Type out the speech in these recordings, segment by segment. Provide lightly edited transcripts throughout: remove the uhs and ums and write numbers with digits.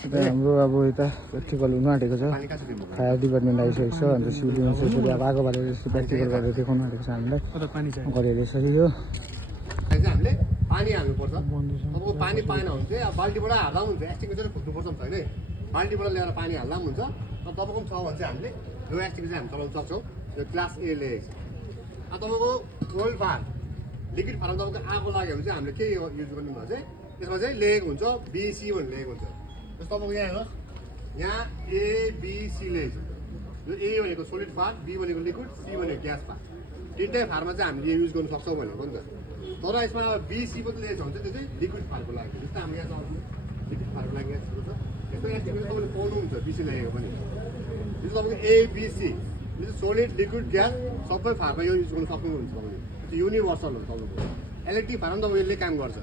हाम्रो अब यता प्र्याक्टिकल हुनु आँटेको छ फायर डिपार्टमेन्ट आइसकेको छ अन्त सिभिलमा चाहिँ यसरी अब आगो बालेर यसरी प्र्याक्टिकल गरेर देखाउनु आँटेको छ हामीलाई गरेर यसरी यो हामीले पानी हाल्नुपर्छ अब पानी पाएन भने चाहिँ अब बाल्टीबाट हाल्दा हुन्छ एक्सटिङ्ग्विसर खोज्नुपर्छ छैन बाल्टीबाट ल्याएर पानी हाल्दा पनि हुन्छ अब तपाईँको छ भने चाहिँ हामीले यो एक्सटिङ्ग्विसर हामी चलाउन सक्छौँ यो क्लास ए लेखेको छ अब तपाईँको ओइल फायर लिक्विड फायरमा तपाईँको आगो लाग्यो भने चाहिँ हामीले के युज गर्ने भने चाहिँ त्यसमा चाहिँ लेखेको हुन्छ बिसी भनेर लेखेको हुन्छ जस्तो तपाईँको यहाँ हेर्नुहोस् यहाँ एबिसी लेखेको छ यो ए भनेको सोलिड फायर बी भनेको लिक्विड सी भनेको ग्यास फायर तिनटै फायरमा चाहिँ हामीले युज गर्न सक्छौँ भनेको नि त तर यसमा बिसी पनि लेखेको हुन्छ त्यो चाहिँ लिक्विड फायरको लागि जस्तो हाम्रो यहाँ लिक्विड फायरको लागि यस्तो छ यस्तो एस्टिमेट तपाईँले पाउनुहुन्छ बिसी लेखेको पनि यो तपाईँको एबिसी यो चाहिँ सोलिड लिक्विड ग्यास सबै फायरमा यो युज गर्न सक्नुहुन्छ तपाईँले त्यो युनिभर्सल हो तपाईँको इलेक्ट्रिक फायरमा पनि तपाईँले काम गर्छ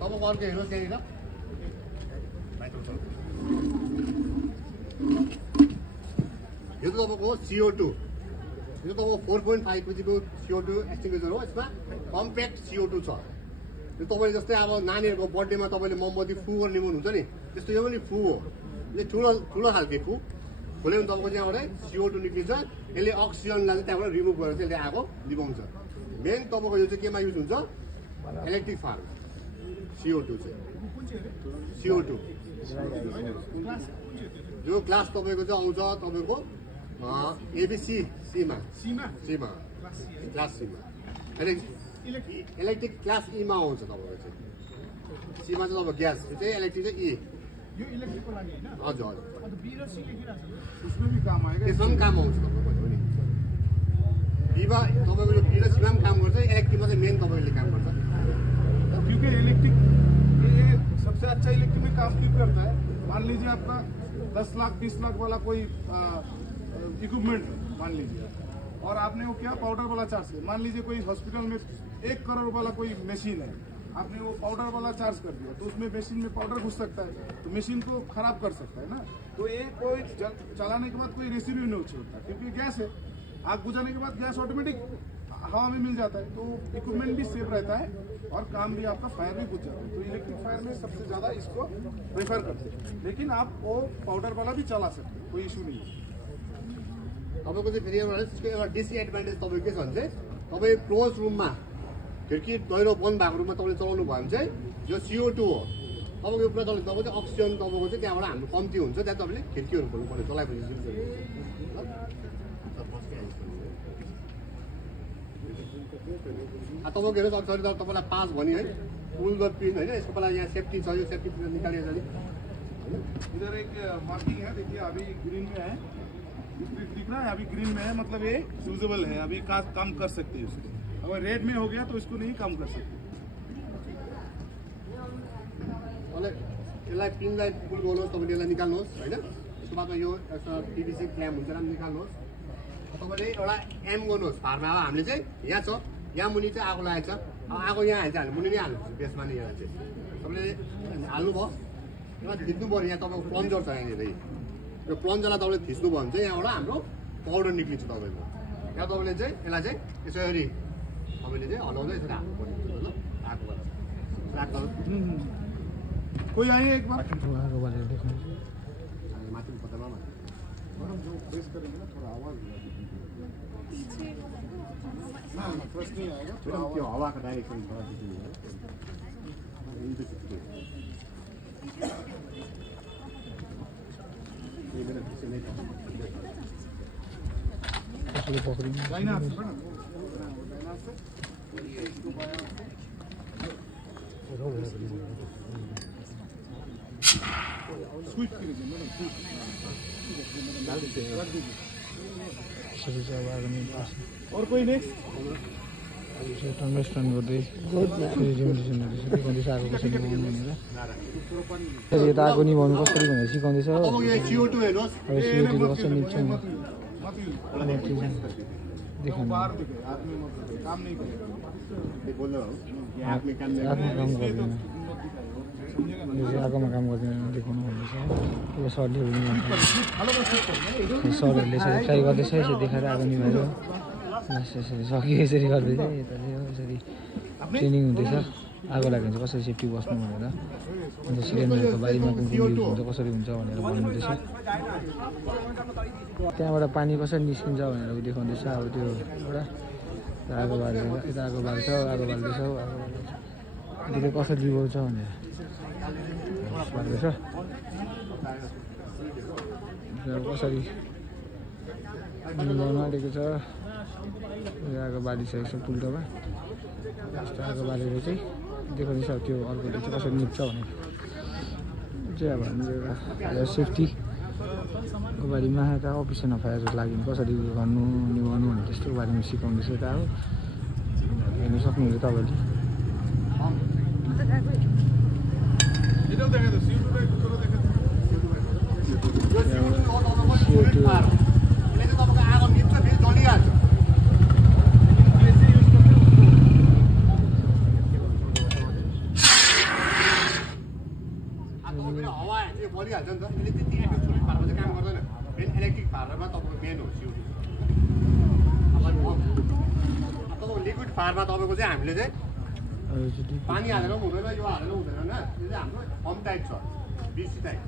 तपाईँको अर्को हेर्नुहोस् त्यहाँनिर यो त तपाईँको CO2 यो तपाईँको 4.5 केजीको CO2 एक्सटिङ्ग्विसर हो यसमा कम्प्याक्ट CO2 छ यो तपाईँले जस्तै अब नानीहरूको बर्थडेमा तपाईँले मोमबत्ती फु गर्ने मन हुन्छ नि त्यस्तो यो पनि फु हो यो ठुलो खालको फु खोल्यो भने तपाईँको त्यहाँबाट CO2 निक्लिन्छ यसले अक्सिजनलाई चाहिँ त्यहाँबाट रिमुभ गरेर चाहिँ यसले आगो लिभाउँछ मेन तपाईँको यो चाहिँ केमा युज हुन्छ इलेक्ट्रिक फायर CO2 चाहिँ CO2 यो क्लास तपाईँको चाहिँ आउँछ तपाईँको एबिसी सीमा क्लास सीमा इलेक्ट्रिक क्लास ईमा आउँछ तपाईँको चाहिँ सीमा चाहिँ तपाईँको ग्यास यो चाहिँ इलेक्ट्रिक चाहिँ ई यो इलेक्ट्रिकको लागि हैन हजुर हजुर अब बी र सी लेखिरहेछ उसमा पनि काम आएगा त्यसमा पनि काम आउँछ तपाईँको पनि बीमा तपाईँको यो बी र सीमा पनि काम गर्छ इलेक्ट्रिकमा चाहिँ मेन तपाईँले काम गर्छ क्योंकि इलेक्ट्रिक ये सबसे अच्छा इलेक्ट्रिक में काम क्यों करता है मान लीजिए आपका 10 लाख 20 लाख वाला कोई इक्विपमेंट मान लीजिए और आपने वो क्या पाउडर वाला चार्ज किया मान लीजिए कोई हॉस्पिटल में 1 करोड़ वाला कोई मशीन है आपने वो पाउडर वाला चार्ज कर दिया तो उसमें मशीन में पाउडर घुस सकता है तो मशीन को खराब कर सकता है ना तो ये कोई चलाने के बाद कोई रेसिड्यू नहीं छोड़ता क्योंकि गैस है आग बुझाने के बाद गैस ऑटोमेटिक हवा में मिल जाता है तो इक्विपमेंट भी सेफ रहता है और काम भी आपका फायर भी बुझ जाता है तो इलेक्ट्रिक फायर में सबसे ज्यादा इसको प्रेफर करते हैं लेकिन आप वो पाउडर वाला भी चला सकते हैं कोई इशू नहीं है तपाईँको चाहिँ फेरि एउटा डिसएडभान्टेज तपाईँको के छ भने चाहिँ तपाईँ क्लोज रुममा खिड्की दैलो बन्द भएको रुममा तपाईँले चलाउनु भयो भने चाहिँ यो CO2 हो तपाईँको यो कुरा चलाउनु तपाईँ चाहिँ अक्सिजन तपाईँको चाहिँ त्यहाँबाट हाम्रो कम्ती हुन्छ त्यहाँ तपाईँले खिड्कीहरू खोल्नु पर्यो चलाएपछि तपाईँको हेर्नुहोस् अगाडि तपाईँलाई 5 भन्यो है पुल द पिन होइन यसको पहिला यहाँ सेफ्टी छ यो सेफ्टी पिन निकालेर अलिक इधर एक मार्किंग है देखिए अभी ग्रीन में है दिख रहा है अभी ग्रीन में है मतलब ये यूजेबल है अभी काम कर सकते हैं उसको अगर रेड में हो गया तो इसको नहीं काम कर सकते यसलाई पिनलाई पुल गर्नुहोस् तपाईँले यसलाई निकाल्नुहोस् होइन त्यसको बादमा यो PVC क्ल्याम्प हुन्छ निकाल्नुहोस् तपाईँले एउटा एम गर्नुहोस् फारमा अब हामीले चाहिँ यहाँ छ यहाँ मुनि चाहिँ आगो लागेको छ अब आगो यहाँ हाल्छ हामी मुनि नै हाल्नुपर्छ बेसमा नै यहाँ चाहिँ तपाईँले हाल्नुभयो यसमा थिच्नु पऱ्यो यहाँ तपाईँको प्लन्जर छ यहाँनिर यो प्लन्जरलाई तपाईँले थिच्नुभयो भने चाहिँ यहाँबाट हाम्रो पाउडर निक्लिन्छ तपाईँको यहाँ तपाईँले चाहिँ यसलाई चाहिँ यसरी तपाईँले चाहिँ हलाउँदै यसरी हाल्नु पर्ने ल आगोबाट कोई आइए एक बार माथि पत्तामा प्रेस करेंगे ना थोड़ा आवाज ना प्रेस नहीं आएगा थोड़ा त्यो हावाको डाइरेक्सन स्विच कीजिए मैडम और कोई नेक्स्ट टन्डस्टन गर्दै सिकाउँदैछ आगो कसरी निभाउनु भनेर फेरि यता आगो निभाउनु कसरी भनेर सिकाउँदैछ अब CO2 हेर्नुहोस् CO2 कसरी निभाउँछ देखाउनु काम नहीं करेगा आफ्नो काम गर्दैन आगोमा काम गर्दैन देखाउनु भन्दैछ अब सरहरूले सरहरूले यसरी ट्राई गर्दैछ यसरी देखाएर आगो निभाएर यसरी सक्यो यसरी गर्दैछ यता चाहिँ यसरी ट्रेनिङ हुँदैछ आगो लाग्यो भने चाहिँ कसरी सेफ्टी बस्नु भनेर अन्त सिलिन्डरको बारेमा कुन कुन युज हुन्छ कसरी हुन्छ भनेर भन्नुहुँदैछ त्यहाँबाट पानी कसरी निस्किन्छ भनेर देखाउँदैछ अब त्यो एउटा आगो बालेर यता आगो बाल्छ आगो बाल्दैछ त्यो कसरी लिभाउँछ भनेर भन्दैछ कसरी लिभाउन आँटेको छ आगो बालिसकेको छ पुल्टोमा यस्तो आगो बालेर चाहिँ देखाउँदैछ त्यो अर्कोले चाहिँ कसरी निप्छ भनेर चाहिँ अब हामीले एउटा सेफ्टीको बारेमा यता अफिसन अफ फायर लागि कसरी गर्नु निभाउनु भने त्यस्तोको बारेमा सिकाउँदैछ त अब हेर्नु सक्नुहुन्छ तपाईँले आगो निप्छ फेरि जलिहाल्छ बलिहाल्छ नि त यसले त्यति इलेक्ट्रिक पार्नमा चाहिँ काम गर्दैन मेन इलेक्ट्रिक पार्नमा तपाईँको मेन हो सिउटी तपाईँको लिक्विड पार्नमा तपाईँको चाहिँ हामीले चाहिँ पानी हालेर पनि हुँदैन यो हालेर हुँदैन होइन यो चाहिँ हाम्रो पम्प टाइप छ बिसी टाइप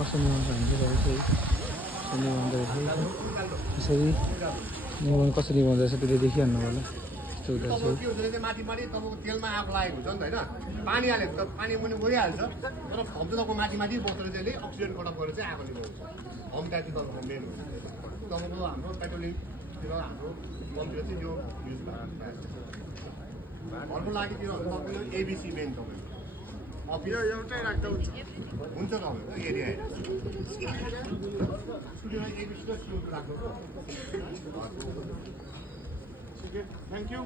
कसरी निभाउँछ भने चाहिँ निभाउँदो रहेछ यसरी निभाउनु कसरी निभाउँदो रहेछ त्यसले देखिहाल्नु होला यस्तो हुँदो रहेछ माथि माथि तपाईँको तेलमा आगो लागेको हुन्छ नि त होइन पानी हाल्यो भने त पानी मुनि गइहाल्छ तर फम चाहिँ तपाईँको माथि माथि बसेर चाहिँ अक्सिजन कटअप गरेर चाहिँ आगो निभाउँछ होम टाइप चाहिँ तपाईँको मेन हुन्छ तपाईँको हाम्रो पेट्रोलिङतिर हाम्रो पम्पतिर चाहिँ यो युज घरको लागि त्यो तपाईँको एबिसी मेन तपाईँको अफिस एउटै राख्दा हुन्छ हुन्छ तपाईँको एरिया एबिसी र सिउट राख्नु थ्याङ्क यू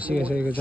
सिकाइसकेको छ